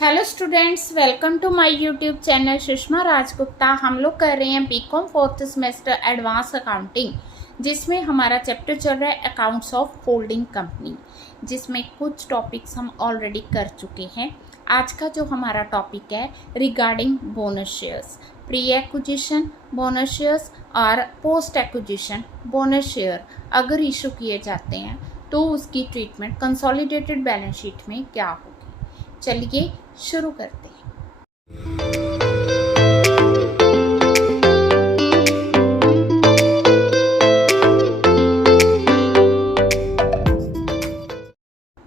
Hello students, welcome to my YouTube channel Sushma Rajgupta. हम लोग कर रहे हैं BCom fourth semester advance accounting, जिसमें हमारा चैप्टर चल रहा है अकाउंट्स ऑफ होल्डिंग कंपनी, जिसमें कुछ टॉपिक्स हम ऑलरेडी कर चुके हैं। आज का जो हमारा टॉपिक है regarding bonus shares, pre acquisition bonus shares और पोस्ट एक्विजिशन बोनस शेयर अगर इशू किए जाते हैं तो उसकी ट्रीटमेंट कंसोलिडेटेड बैलेंस शीट में क्या होगी। चलिए शुरू करते हैं।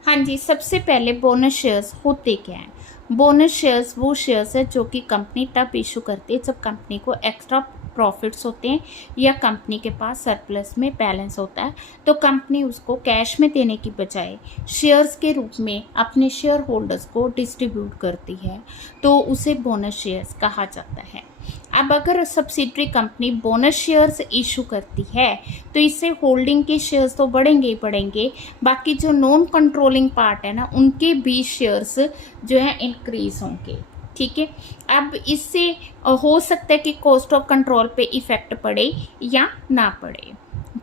हाँ जी, सबसे पहले बोनस शेयर्स होते क्या हैं। बोनस शेयर्स वो शेयर्स है जो कि कंपनी तब इशू करती है जब कंपनी को एक्स्ट्रा प्रॉफिट्स होते हैं या कंपनी के पास सरप्लस में बैलेंस होता है, तो कंपनी उसको कैश में देने की बजाय शेयर्स के रूप में अपने शेयर होल्डर्स को डिस्ट्रीब्यूट करती है, तो उसे बोनस शेयर्स कहा जाता है। अब अगर subsidiary company bonus shares issue करती है तो इससे होल्डिंग के शेयर्स तो बढ़ेंगे ही बढ़ेंगे, बाकी जो नॉन कंट्रोलिंग पार्ट है ना, उनके भी शेयर्स जो है इंक्रीज होंगे। ठीक है, अब इससे हो सकता है कि कॉस्ट ऑफ कंट्रोल पे इफेक्ट पड़े या ना पड़े।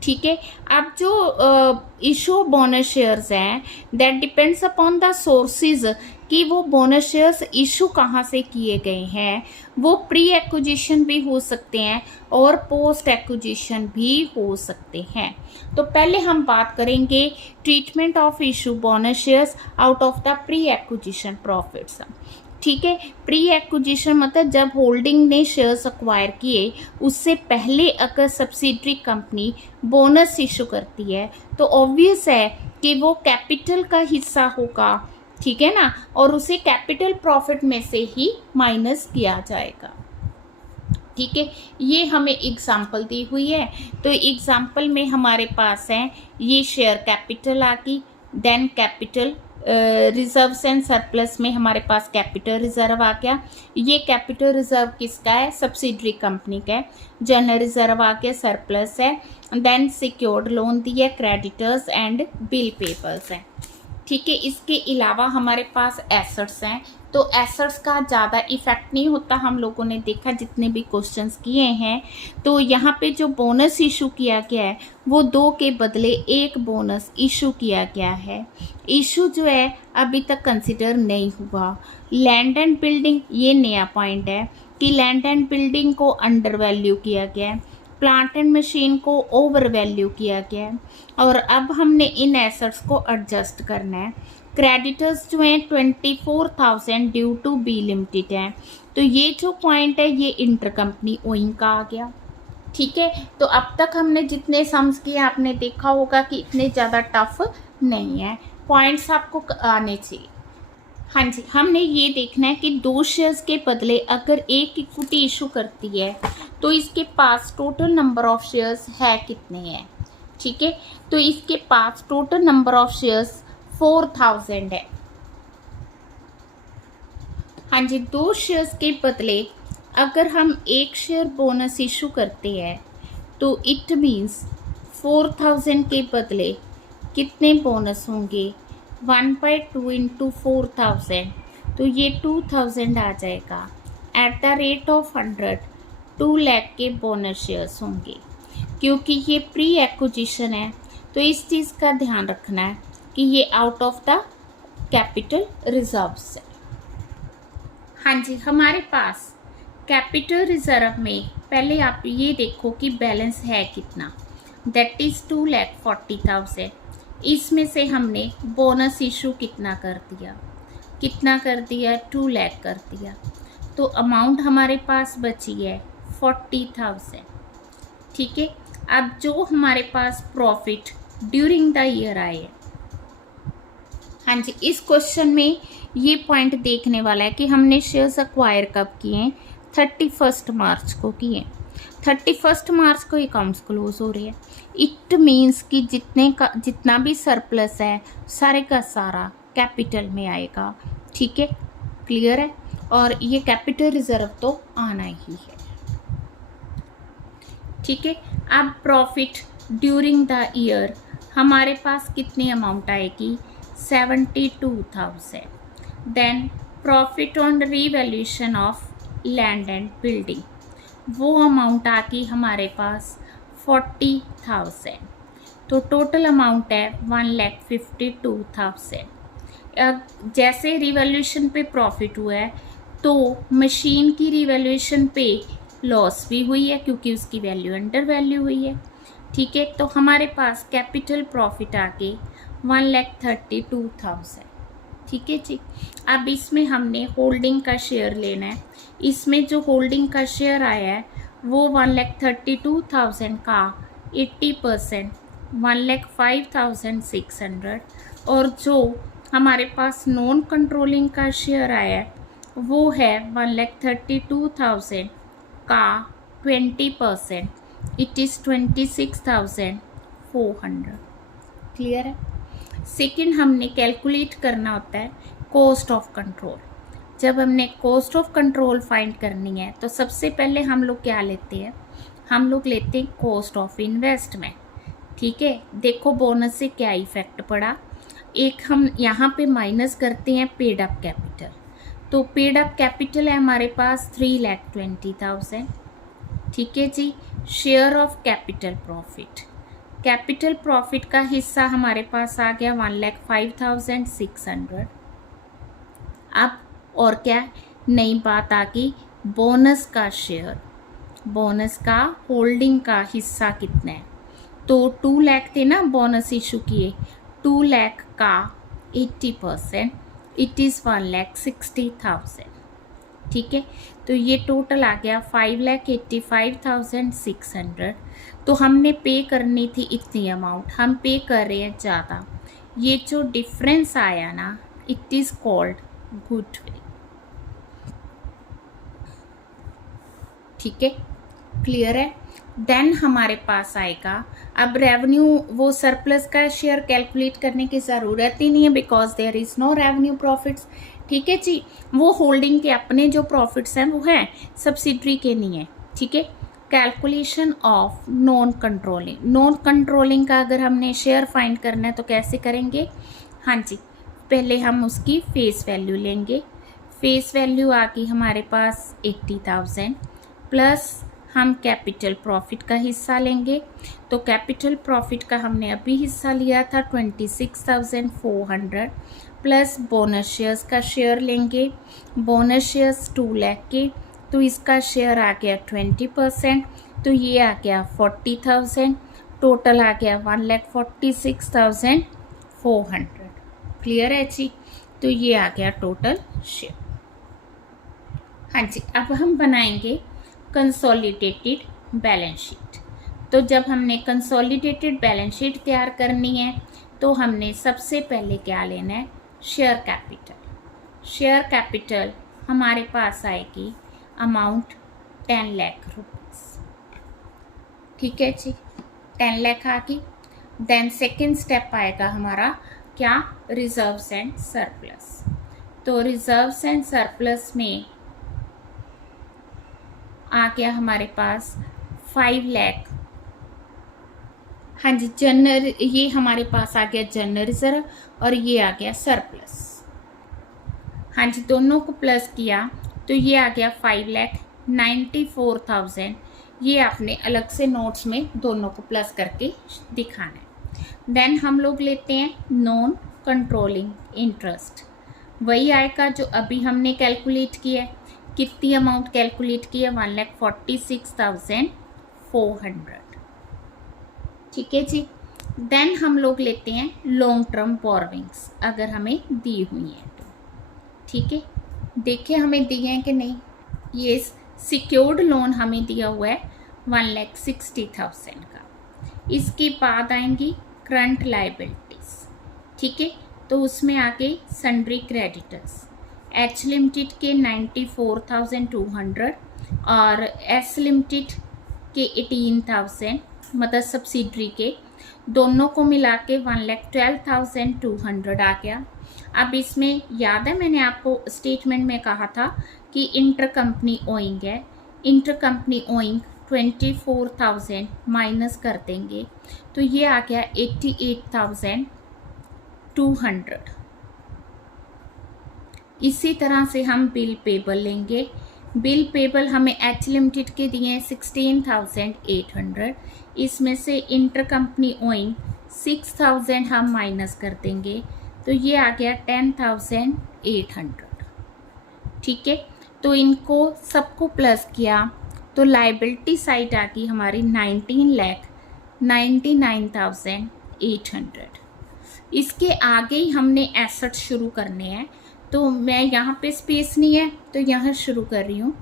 ठीक है, अब जो इशू बोनस शेयर्स हैं that depends upon the sources कि वो बोनस शेयर्स इशू कहाँ से किए गए हैं। वो प्री एक्विजिशन भी हो सकते हैं और पोस्ट एक्विजिशन भी हो सकते हैं। तो पहले हम बात करेंगे treatment of issue bonus shares out of the pre acquisition profits. ठीक है, प्री एक्विजिशन मतलब जब होल्डिंग ने शेयर्स अक्वायर किए उससे पहले अगर सब्सिडरी कंपनी बोनस इशू करती है तो ऑब्वियस है कि वो कैपिटल का हिस्सा होगा। ठीक है ना, और उसे कैपिटल प्रॉफिट में से ही माइनस किया जाएगा। ठीक है, ये हमें एग्जाम्पल दी हुई है, तो एग्जाम्पल में हमारे पास है ये शेयर कैपिटल आ गई, then capital reserves and surplus में हमारे पास कैपिटल रिजर्व आ गया। ये कैपिटल रिजर्व किसका है? सब्सिडरी कंपनी का है। जनरल रिजर्व आ गया, सरप्लस है। देन सिक्योर्ड लोन दिया, क्रेडिटर्स एंड बिल पेपर्स हैं। ठीक है, इसके अलावा हमारे पास एसेट्स हैं, तो एसेट्स का ज़्यादा इफेक्ट नहीं होता। हम लोगों ने देखा जितने भी क्वेश्चंस किए हैं, तो यहाँ पे जो बोनस इशू किया गया है वो 2 के बदले 1 बोनस इशू किया गया है। इशू जो है अभी तक कंसिडर नहीं हुआ। लैंड एंड बिल्डिंग, ये नया पॉइंट है कि लैंड एंड बिल्डिंग को अंडर वैल्यू किया गया है, प्लांट एंड मशीन को ओवर वैल्यू किया गया है, और अब हमने इन एसेट्स को एडजस्ट करना है। क्रेडिटर्स जो हैं 24,000 ड्यू टू बी लिमिटेड है, तो ये जो पॉइंट है ये इंटर कंपनी ओइंग का आ गया। ठीक है, तो अब तक हमने जितने सम्स किए आपने देखा होगा कि इतने ज़्यादा टफ नहीं है, पॉइंट्स आपको आने चाहिए। हाँ जी, हमने ये देखना है कि 2 शेयर्स के बदले अगर एक इक्विटी इशू करती है तो इसके पास टोटल नंबर ऑफ शेयर्स है कितने हैं। ठीक है, तो इसके पास टोटल नंबर ऑफ शेयर्स 4000 है। हाँ जी, 2 शेयर्स के बदले अगर हम 1 शेयर बोनस इशू करते हैं तो इट मीन्स 4000 के बदले कितने बोनस होंगे? 1/2 इंटू 4000, तो ये 2000 आ जाएगा। At the rate of 100 2 lakh के बोनस शेयर्स होंगे। क्योंकि ये प्री एक्विजिशन है तो इस चीज़ का ध्यान रखना है कि ये out of the capital reserves है। हाँ जी, हमारे पास कैपिटल रिजर्व में पहले आप ये देखो कि बैलेंस है कितना, दैट इज़ 2,40,000। इसमें से हमने बोनस इशू कितना कर दिया? 2 लाख कर दिया, तो अमाउंट हमारे पास बची है 40,000। ठीक है, अब जो हमारे पास प्रॉफिट ड्यूरिंग द ईयर आए हैं, हाँ जी, इस क्वेश्चन में ये पॉइंट देखने वाला है कि हमने शेयर्स अक्वायर कब किए? 31 मार्च को किए। 31 मार्च को अकाउंट्स क्लोज हो रही है। इट मीन्स कि जितना भी सरप्लस है सारे का सारा कैपिटल में आएगा। ठीक है, क्लियर है, और ये कैपिटल रिजर्व तो आना ही है। ठीक है, अब प्रॉफिट ड्यूरिंग द ईयर हमारे पास कितनी अमाउंट आएगी? 72,000। Then profit on revaluation of land and building, वो अमाउंट आ गई हमारे पास 40,000। तो टोटल अमाउंट है 1,52,000। जैसे रिवैल्यूएशन पे प्रॉफिट हुआ है तो मशीन की रिवैल्यूएशन पे लॉस भी हुई है क्योंकि उसकी वैल्यू अंडर वैल्यू हुई है। ठीक है, तो हमारे पास कैपिटल प्रॉफिट आ गई 1,32,000। ठीक है जी। अब इसमें हमने होल्डिंग का शेयर लेना है। इसमें जो होल्डिंग का शेयर आया है वो 1,32,000 का 80% 1,05,600, और जो हमारे पास नॉन कंट्रोलिंग का शेयर आया है वो है 1,32,000 का 20%, इट इज़ 26,400। क्लियर है। सेकंड हमने कैलकुलेट करना होता है कॉस्ट ऑफ कंट्रोल। जब हमने कॉस्ट ऑफ कंट्रोल फाइंड करनी है तो सबसे पहले हम लोग क्या लेते हैं, हम लोग लेते हैं कॉस्ट ऑफ इन्वेस्टमेंट। ठीक है, देखो बोनस से क्या इफेक्ट पड़ा। एक हम यहाँ पे माइनस करते हैं पेड अप कैपिटल, तो पेड अप कैपिटल है हमारे पास 3,20,000। ठीक है जी। Share of capital profit, capital profit का हिस्सा हमारे पास आ गया 1,05,600। अब और क्या नई बात आ गई, बोनस का शेयर, बोनस का होल्डिंग का हिस्सा कितना है, तो 2 लाख थे ना बोनस इशू किए, 2 लाख का 80% इट इज़ 1,60,000। ठीक है, तो ये टोटल आ गया 5,85,600। तो हमने पे करनी थी इतनी अमाउंट, हम पे कर रहे हैं ज़्यादा। ये जो डिफरेंस आया ना, इट इज़ कॉल्ड गुडविल। ठीक है, क्लियर है। देन हमारे पास आएगा अब रेवेन्यू, वो सरप्लस का शेयर कैलकुलेट करने की ज़रूरत ही नहीं है because there is no revenue profits. ठीक है जी, वो होल्डिंग के अपने जो प्रॉफिट्स हैं वो हैं, सब्सिडरी के नहीं है। ठीक है, calculation of non controlling, non controlling का अगर हमने शेयर फाइंड करना है तो कैसे करेंगे। हाँ जी, पहले हम उसकी फेस वैल्यू लेंगे। फेस वैल्यू आ गई हमारे पास 80,000 प्लस हम कैपिटल प्रॉफिट का हिस्सा लेंगे। तो कैपिटल प्रॉफिट का हमने अभी हिस्सा लिया था 26,400 प्लस बोनस शेयर्स का शेयर लेंगे। बोनस शेयर्स 2 लाख के, तो इसका शेयर आ गया 20%, तो ये आ गया 40,000, टोटल आ गया 1,46,400। क्लियर है जी, तो ये आ गया टोटल शेयर। हाँ जी, अब हम बनाएंगे कंसोलिडेटेड बैलेंस शीट। तो जब हमने कंसोलिडेटेड बैलेंस शीट तैयार करनी है तो हमने सबसे पहले क्या लेना है, शेयर कैपिटल। शेयर कैपिटल हमारे पास आएगी अमाउंट 10 लाख रुपीज़। ठीक है जी, 10 लाख आ गई। देन सेकेंड स्टेप आएगा हमारा क्या, रिजर्व्स एंड सरप्लस। तो रिजर्व्स एंड सरप्लस में आ गया हमारे पास 5 लाख। हाँ जी, जनरल, ये हमारे पास आ गया जनरल रिजर्व और ये आ गया सरप्लस। हाँ जी, दोनों को प्लस किया तो ये आ गया 5,94,000। ये आपने अलग से नोट्स में दोनों को प्लस करके दिखाना है। देन हम लोग लेते हैं नॉन कंट्रोलिंग इंटरेस्ट, वही आएगा जो अभी हमने कैलकुलेट किया है। कितनी अमाउंट कैलकुलेट की है, 1,46,400। ठीक है जी। देन हम लोग लेते हैं लॉन्ग टर्म बोरविंग्स, अगर हमें दी हुई है तो। ठीक है, देखिए हमें दिए हैं कि नहीं। ये सिक्योर्ड लोन हमें दिया हुआ है 1,60,000 का। इसके बाद आएंगी करंट लाइबिलिटीज। ठीक है, तो उसमें आ गई सन्ड्री क्रेडिटर्स, एच लिमिटेड के 94,200 और एस लिमिटेड के 18,000, मतलब सब्सिडरी के, दोनों को मिला के 1,12,200 आ गया। अब इसमें याद है मैंने आपको स्टेटमेंट में कहा था कि इंटर कंपनी ओइंग है, इंटर कंपनी ओइंग 24,000 माइनस कर देंगे तो ये आ गया 88,200। इसी तरह से हम बिल पेबल लेंगे। बिल पेबल हमें एच लिमिटेड के दिए हैं 16,800, इसमें से इंटर कंपनी ओइंग 6,000 हम माइनस कर देंगे, तो ये आ गया 10,800। ठीक है, तो इनको सबको प्लस किया तो लाइबिलिटी साइड आ गई हमारी 19,99,800। इसके आगे ही हमने एसेट शुरू करने हैं, तो मैं यहाँ पे स्पेस नहीं है तो यहाँ शुरू कर रही हूँ।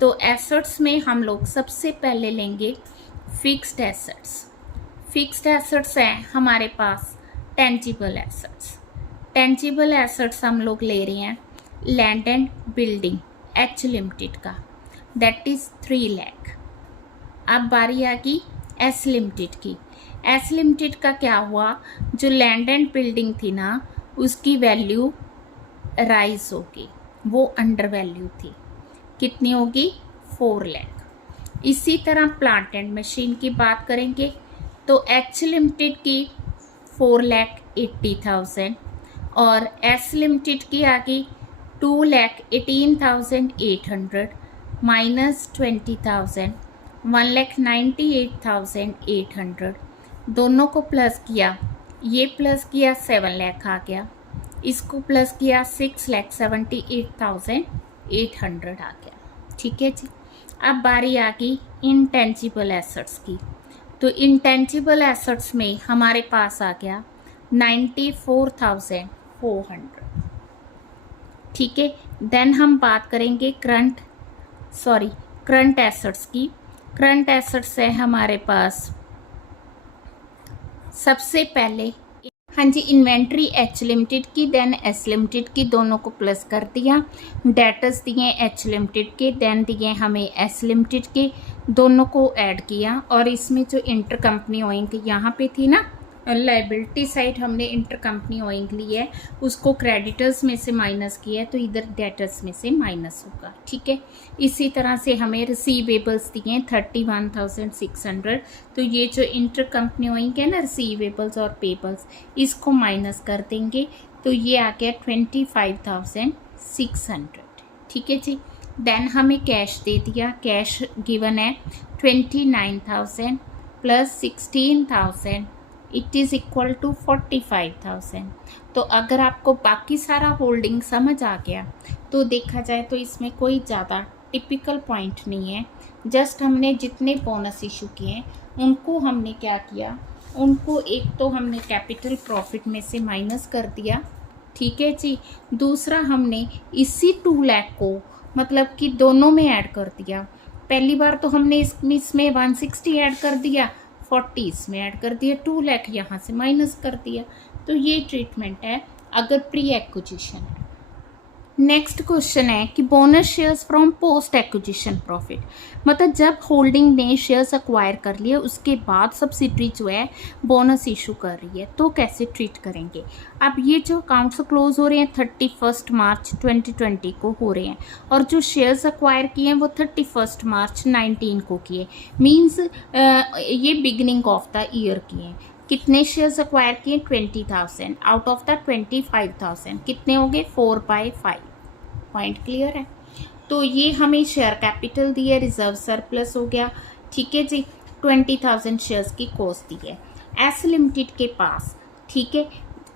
तो एसेट्स में हम लोग सबसे पहले लेंगे फिक्स्ड एसेट्स। फिक्स्ड एसेट्स है हमारे पास टेंजिबल एसेट्स। टेंजिबल एसेट्स हम लोग ले रहे हैं land and building H limited का, दैट इज़ 3 लाख। अब बारी आ गई एस लिमिटेड की। एस लिमिटेड का क्या हुआ, जो लैंड एंड बिल्डिंग थी ना उसकी वैल्यू राइज होगी, वो अंडर वैल्यू थी। कितनी होगी, 4 लाख। इसी तरह प्लांट एंड मशीन की बात करेंगे तो एच लिमिटेड की 4,80,000 और एस लिमिटेड की आ गई 2,18,800 माइनस 20,000 1,98,800। दोनों को प्लस किया, ये प्लस किया 7 लाख आ गया, इसको प्लस किया 6,78,800 आ गया। ठीक है जी। अब बारी आ गई इंटेंजिबल एसेट्स की। तो इंटेंजिबल एसेट्स में हमारे पास आ गया 94,400। ठीक है, देन हम बात करेंगे करंट एसेट्स की। करंट एसेट्स है हमारे पास सबसे पहले, हाँ जी, इन्वेंट्री एच लिमिटेड की, देन एस लिमिटेड की, दोनों को प्लस कर दिया। डेटर्स दिए एच लिमिटेड के, देन दिए हमें एस लिमिटेड के, दोनों को ऐड किया। और इसमें जो इंटर कंपनी ओइंग यहाँ पे थी ना, लाइबिलिटी साइड हमने इंटर कंपनी ओइंग ली है, उसको क्रेडिटर्स में से माइनस किया है, तो इधर डेटर्स में से माइनस होगा। ठीक है, इसी तरह से हमें रिसीवेबल्स दिए 31,600, तो ये जो इंटर कंपनी ओइंग है ना, रिसीवेबल्स और पेबल्स, इसको माइनस कर देंगे, तो ये आ गया 25,600। ठीक है जी। देन हमें कैश दे दिया, कैश गिवन है 29,000 plus 16,000, it is equal to 45,000। तो अगर आपको बाकी सारा होल्डिंग समझ आ गया तो देखा जाए तो इसमें कोई ज़्यादा टिपिकल पॉइंट नहीं है। जस्ट हमने जितने बोनस इशू किए हैं उनको हमने क्या किया, उनको एक तो हमने कैपिटल प्रॉफिट में से माइनस कर दिया। ठीक है जी। दूसरा हमने इसी 2 लाख को मतलब कि दोनों में ऐड कर दिया। पहली बार तो हमने इसमें 160 ऐड कर दिया, 40 इसमें ऐड कर दिया, 2 लाख यहाँ से माइनस कर दिया। तो ये ट्रीटमेंट है अगर प्री एक्विजिशन है। नेक्स्ट क्वेश्चन है कि bonus shares from post acquisition profit, मतलब जब होल्डिंग ने शेयर्स अक्वायर कर लिए उसके बाद सब्सिडरी जो है बोनस इशू कर रही है, तो कैसे ट्रीट करेंगे। अब ये जो अकाउंट्स क्लोज हो रहे हैं 31 मार्च 2020 को हो रहे हैं, और जो शेयर्स अक्वायर किए हैं वो 31 मार्च 19 को किए, मीन्स ये बिगिनिंग ऑफ द ईयर किए हैं। कितने शेयर्स अक्वायर किए, 20,000 आउट ऑफ द 25,000, कितने हो गए, 4/5। पॉइंट क्लियर है। तो ये हमें शेयर कैपिटल दी है, रिजर्व सरप्लस हो गया। ठीक है जी। 20,000 शेयर्स की कॉस्ट दी है एस लिमिटेड के पास। ठीक है,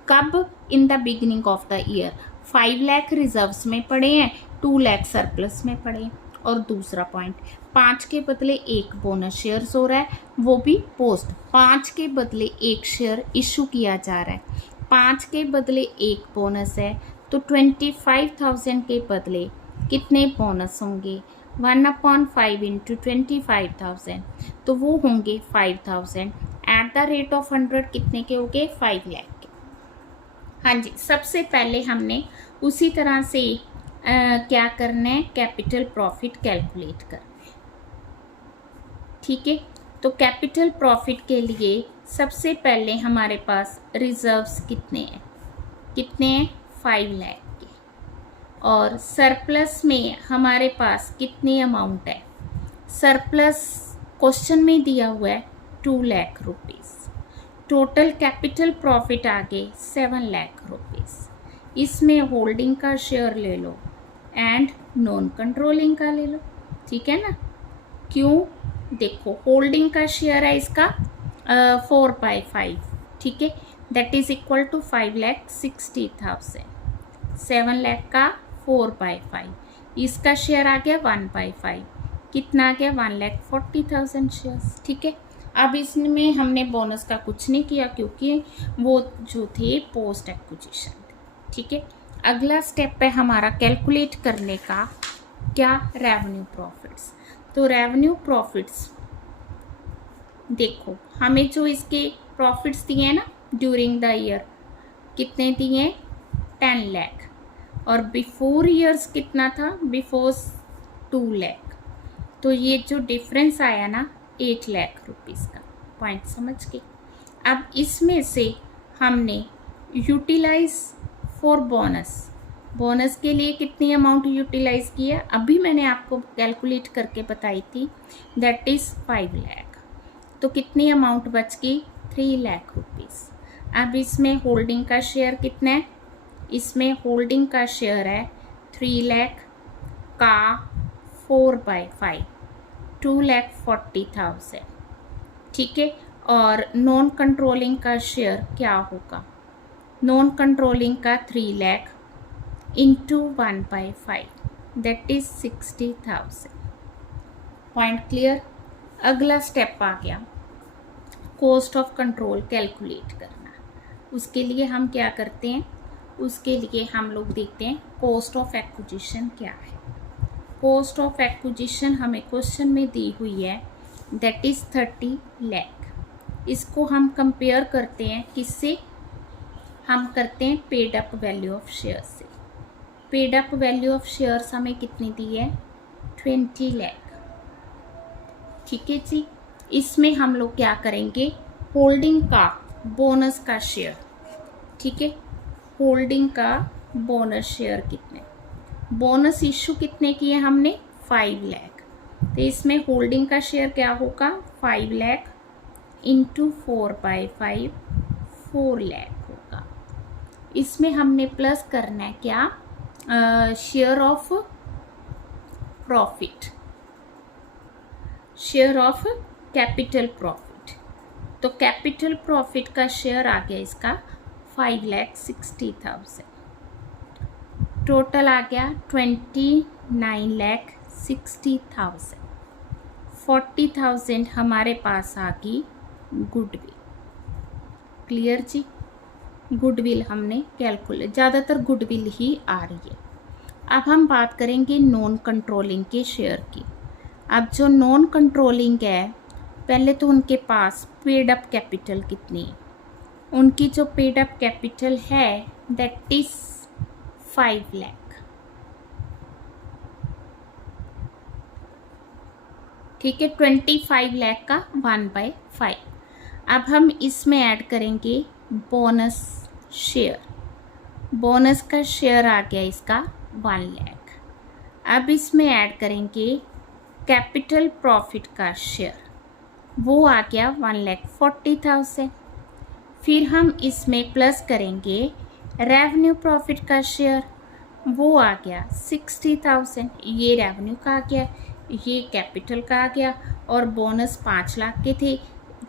कब, in the beginning of the year 5 lakh reserves में पड़े हैं, 2 लाख सरप्लस में पड़े हैं। और दूसरा पॉइंट, 5 के बदले 1 बोनस शेयर्स हो रहा है, वो भी पोस्ट। 5 के बदले 1 शेयर इशू किया जा रहा है, 5 के बदले 1 बोनस है, तो 25,000 के बदले कितने बोनस होंगे, 1/5 इंटू 25,000, तो वो होंगे 5,000 एट द रेट ऑफ 100, कितने के हो गए, 5 लाख के। हाँ जी, सबसे पहले हमने उसी तरह से क्या करना है, कैपिटल प्रॉफिट कैलकुलेट करना है। ठीक है, तो कैपिटल प्रॉफिट के लिए सबसे पहले हमारे पास रिजर्व्स कितने हैं, 5 लाख के, और सरप्लस में हमारे पास कितनी अमाउंट है, सरप्लस क्वेश्चन में दिया हुआ है 2 lakh rupees. Total capital profit आ गए 7 लाख रुपीज़। इसमें होल्डिंग का शेयर ले लो एंड नॉन कंट्रोलिंग का ले लो, ठीक है ना। क्यों, देखो होल्डिंग का शेयर है इसका 4/5, ठीक है, that is equal to 5,60,000। 7 lakh का 4/5, इसका शेयर आ गया 1/5, कितना आ गया 1,40,000 शेयर्स, ठीक है। अब इसमें हमने बोनस का कुछ नहीं किया क्योंकि वो जो थे पोस्ट एक्विजिशन थे, ठीक है। अगला स्टेप है हमारा कैलकुलेट करने का, क्या, रेवेन्यू प्रॉफिट्स। तो रेवेन्यू प्रॉफिट्स देखो, हमें जो इसके प्रॉफिट्स दिए हैं ना ड्यूरिंग द ईयर, कितने दिए, 10 लाख, और बिफोर ईयर्स कितना था, बिफोर 2 लाख। तो ये जो डिफरेंस आया ना 8 लाख रुपीस का, पॉइंट समझ के। अब इसमें से हमने यूटिलाइज फॉर बोनस, बोनस के लिए कितनी अमाउंट यूटिलाइज किया, अभी मैंने आपको कैलकुलेट करके बताई थी, दैट इज 5 लाख। तो कितनी अमाउंट बच गई, 3 लाख रुपीस। अब इसमें होल्डिंग का शेयर कितना है, इसमें होल्डिंग का शेयर है 3 लाख का 4/5, 2,40,000, ठीक है। और नॉन कंट्रोलिंग का शेयर क्या होगा, नॉन कंट्रोलिंग का 3 lakh into 1/5, that is 60,000। Point clear. अगला स्टेप आ गया कॉस्ट ऑफ कंट्रोल कैलकुलेट करना। उसके लिए हम क्या करते हैं, उसके लिए हम लोग देखते हैं कॉस्ट ऑफ एक्विजिशन क्या है। कॉस्ट ऑफ एक्विजिशन हमें क्वेश्चन में दी हुई है, दैट इज 30 लाख। इसको हम कंपेयर करते हैं किससे, हम करते हैं paid up value of share से। Paid up value of shares हमें कितनी दी है, 20 लाख, ठीक है जी। इसमें हम लोग क्या करेंगे, होल्डिंग का बोनस का शेयर, ठीक है, होल्डिंग का बोनस शेयर कितने, बोनस इशू कितने किए हमने, 5 लाख। तो इसमें होल्डिंग का शेयर क्या होगा, 5 लाख इंटू 4/5, 4 लाख होगा। इसमें हमने प्लस करना है क्या, share of profit, share of capital profit. तो कैपिटल प्रॉफिट का शेयर आ गया इसका 5,60,000, टोटल आ गया 29,60,000। 40,000 हमारे पास आ गई गुडविल। क्लियर जी, गुडविल हमने कैलकुलेट, ज़्यादातर गुडविल ही आ रही है। अब हम बात करेंगे नॉन कंट्रोलिंग के शेयर की। अब जो नॉन कंट्रोलिंग है, पहले तो उनके पास पेड अप कैपिटल कितनी है, उनकी जो पेड अप कैपिटल है दैट इज 5 लाख, ठीक है, 25 लाख का 1/5। अब हम इसमें ऐड करेंगे बोनस शेयर, बोनस का शेयर आ गया इसका 1 लाख। अब इसमें ऐड करेंगे कैपिटल प्रॉफिट का शेयर, वो आ गया 1,40,000। फिर हम इसमें प्लस करेंगे रेवेन्यू प्रॉफिट का शेयर, वो आ गया 60,000। ये रेवेन्यू का आ गया, ये कैपिटल का आ गया, और बोनस 5 लाख के थे,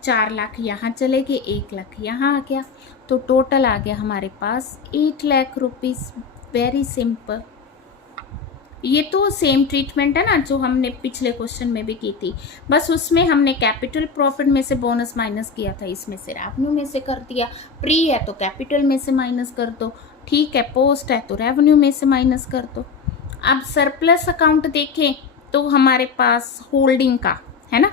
4 लाख यहाँ चले गए, 1 लाख यहाँ आ गया। तो टोटल आ गया हमारे पास 8 लाख रुपीज़। Very simple. ये तो सेम ट्रीटमेंट है ना जो हमने पिछले क्वेश्चन में भी की थी, बस उसमें हमने कैपिटल प्रॉफिट में से बोनस माइनस किया था, इसमें से रेवेन्यू में से कर दिया। प्री है तो कैपिटल में से माइनस कर दो, ठीक है, पोस्ट है तो रेवेन्यू में से माइनस कर दो। अब सरप्लस अकाउंट देखें तो हमारे पास होल्डिंग का है ना,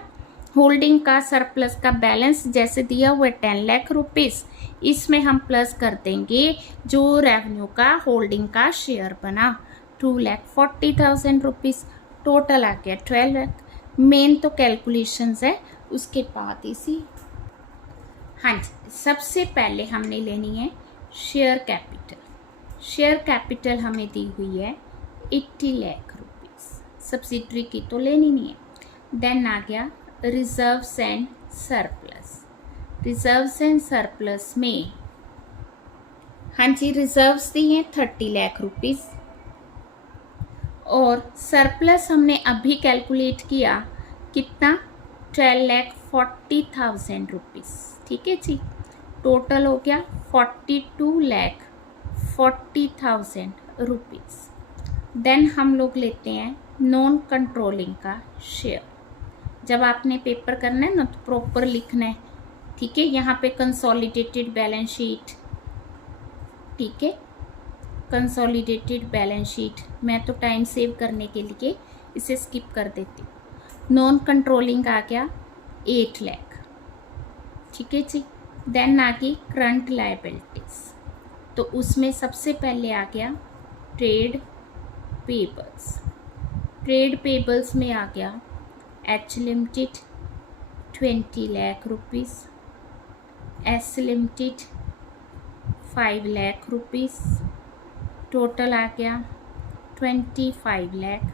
होल्डिंग का सरप्लस का बैलेंस जैसे दिया हुआ है 10 लाख रुपीज़, इसमें हम प्लस कर देंगे जो रेवेन्यू का होल्डिंग का शेयर बना 2,40,000 रुपीज़, टोटल आ गया 12 लाख। मेन तो कैलकुलेशंस है, उसके बाद इसी, हाँ जी, सबसे पहले हमने लेनी है शेयर कैपिटल। शेयर कैपिटल हमें दी हुई है 80 लाख रुपीज़, सब्सिडरी की तो लेनी नहीं है। देन आ गया reserves and surplus. Reserves and surplus में हाँ जी, रिजर्व्स दी हैं 30 लाख रुपीज़ और सरप्लस हमने अभी कैलकुलेट किया कितना 12,40,000 रुपीज़। ठीक है जी, टोटल हो गया 42,40,000 रुपीज़। देन हम लोग लेते हैं नॉन कंट्रोलिंग का शेयर। जब आपने पेपर करना है ना तो प्रॉपर लिखना है। ठीक है, यहाँ पे कंसोलिडेटेड बैलेंस शीट, ठीक है, कंसोलिडेटेड बैलेंस शीट, मैं तो टाइम सेव करने के लिए इसे स्किप कर देती हूँ। नॉन कंट्रोलिंग आ गया 8 लाख। ठीक है जी, देन आ गई करंट लायबिलिटीज, तो उसमें सबसे पहले आ गया ट्रेड पेबल्स। ट्रेड पेबल्स में आ गया H limited 20 lakh rupees, S limited 5 lakh rupees, total आ गया 25 लाख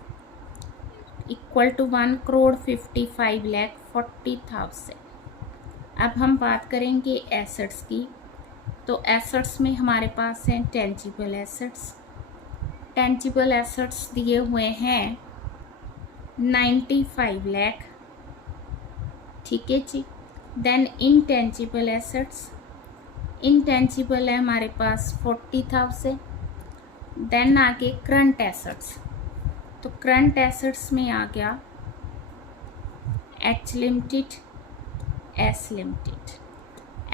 इक्वल टू 1,55,40,000। अब हम बात करेंगे एसेट्स की, तो एसेट्स में हमारे पास हैं टेंजिबल एसेट्स। टेंजिबल एसेट्स दिए हुए हैं 95 लाख। ठीक है जी, देन इनटेंजिबल एसेट्स, इनटेंजिबल है हमारे पास 40,000। देन आगे करंट एसेट्स, तो करंट एसेट्स में आ गया H limited, S limited.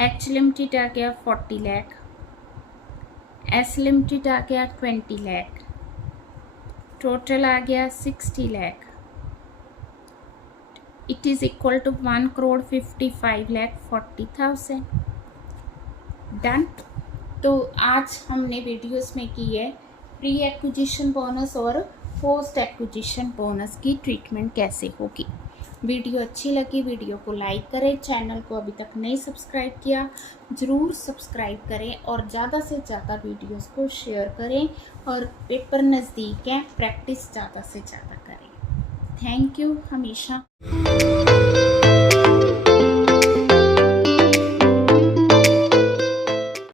H limited आ गया 40 लाख, एस लिमिटेड आ गया 20 लाख, टोटल आ गया 60 lakh. It is equal to 1,55,40,000। Done. तो आज हमने वीडियोस में की है प्री एक्विजिशन बोनस और पोस्ट एक्विजिशन बोनस की ट्रीटमेंट कैसे होगी। वीडियो अच्छी लगी वीडियो को लाइक करें, चैनल को अभी तक नहीं सब्सक्राइब किया ज़रूर सब्सक्राइब करें और ज़्यादा से ज़्यादा वीडियोस को शेयर करें और पेपर नज़दीक है, प्रैक्टिस ज़्यादा से ज़्यादा करें। थैंक यू हमेशा।